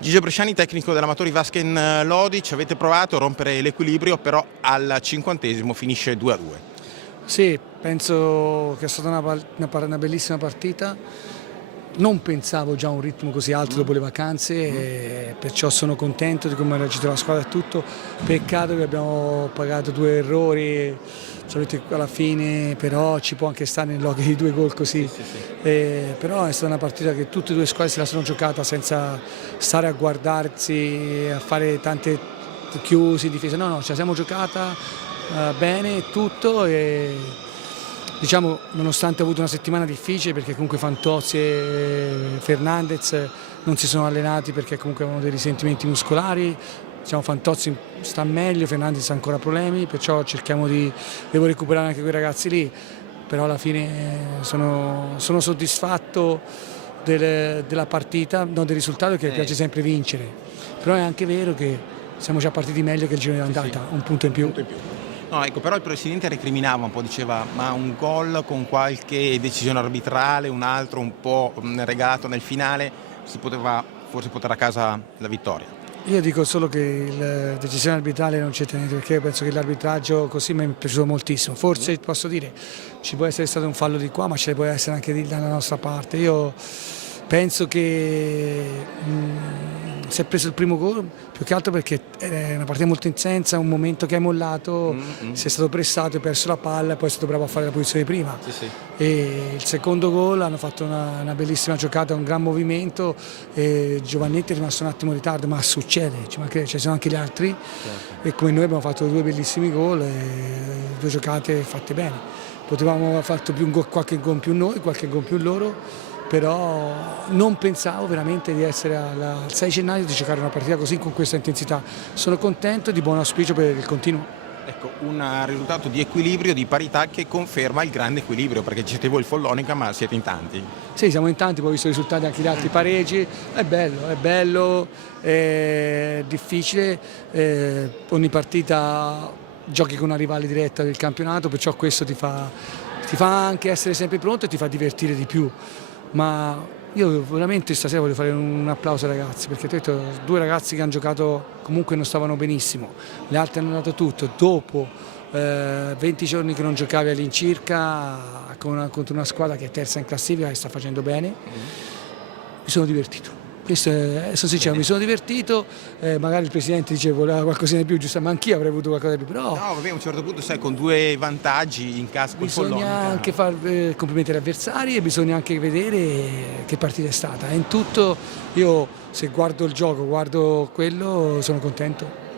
Gigio Bresciani, tecnico dell'Amatori Vasken Lodi, ci avete provato a rompere l'equilibrio, però al 50° finisce 2-2. Sì, penso che è stata una bellissima partita. Non pensavo già a un ritmo così alto dopo le vacanze, e perciò sono contento di come ha reagito la squadra e tutto. Peccato che abbiamo pagato due errori alla fine, però ci può anche stare nell'occhio di due gol così. Però è stata una partita che tutte e due squadre se la sono giocata senza stare a guardarsi, a fare tante chiusi, difese. No, ce la siamo giocata bene tutto e diciamo, nonostante ho avuto una settimana difficile perché comunque Fantozzi e Fernandez non si sono allenati perché comunque avevano dei risentimenti muscolari, diciamo, Fantozzi sta meglio, Fernandez ha ancora problemi, perciò devo recuperare anche quei ragazzi lì, però alla fine sono soddisfatto della partita, non del risultato, che mi piace sempre vincere, però è anche vero che siamo già partiti meglio che il giro di andata, un punto in più. No, ecco, però il presidente recriminava un po', diceva ma un gol con qualche decisione arbitrale, un altro un po' regalato nel finale, si poteva forse portare a casa la vittoria. Io dico solo che la decisione arbitrale non c'entra niente, perché io penso che l'arbitraggio così mi è piaciuto moltissimo. Forse posso dire ci può essere stato un fallo di qua, ma ce ne può essere anche dalla nostra parte. Io penso che si è preso il primo gol più che altro perché è una partita molto intensa, un momento che hai mollato, si è stato pressato, hai perso la palla e poi è stato bravo a fare la posizione di prima. E il secondo gol hanno fatto una bellissima giocata, un gran movimento, e Giovannetti è rimasto un attimo in ritardo, ma succede, ci sono anche gli altri, e come noi abbiamo fatto due bellissimi gol e due giocate fatte bene. Potevamo aver fatto qualche gol in più noi, qualche gol in più loro, però non pensavo veramente di essere al 6 gennaio di giocare una partita così con questa intensità. Sono contento e di buon auspicio per il continuo. Ecco, un risultato di equilibrio, di parità, che conferma il grande equilibrio, perché ci siete voi il Follonica ma siete in tanti. Sì, siamo in tanti, poi ho visto i risultati anche di altri pareggi, è bello, è difficile, ogni partita giochi con una rivale diretta del campionato, perciò questo ti fa anche essere sempre pronto e ti fa divertire di più. Ma io veramente stasera voglio fare un applauso ai ragazzi, perché ho detto, due ragazzi che hanno giocato comunque non stavano benissimo, gli altri hanno dato tutto. Dopo 20 giorni che non giocavi all'incirca contro una squadra che è terza in classifica e sta facendo bene, mi sono divertito. Questo sono sincero, mi sono divertito, magari il presidente dice voleva qualcosina di più, giusto, ma anch'io avrei avuto qualcosa di più, però No, vabbè, a un certo punto sai, con due vantaggi in casa col Follonica. bisogna anche fare complimenti agli avversari e bisogna anche vedere che partita è stata. In tutto io, se guardo il gioco, guardo quello, sono contento.